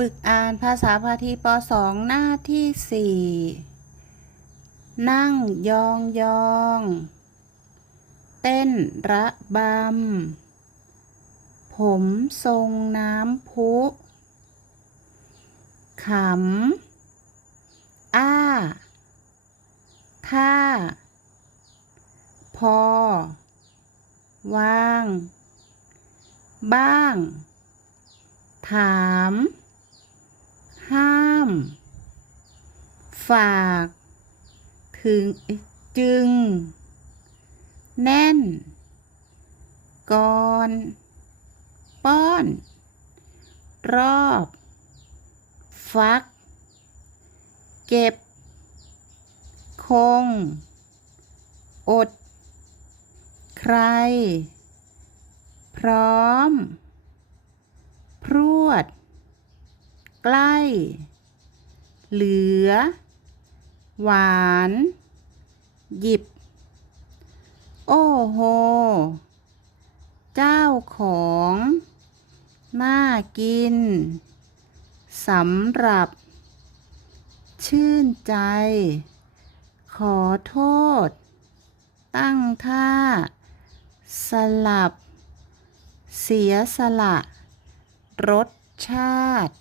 ฝึกอ่านภาษาพาทีป .2 หน้าที่สี่นั่งยองยอง เต้นระบำ ผมทรงน้ำพุขำ อ้า ท่า พอวาง บ้าง ถาม ห้าม ฝาก ถึงจึง แน่นก่อนป้อน รอบ ฟัก เก็บ คง อด ใคร พร้อม พรวด ใกล้ เหลือ หวาน หยิบ โอ้โห เจ้าของ น่ากิน สำหรับ ชื่นใจ ขอโทษ ตั้งท่า สลับ เสียสละ รสชาติ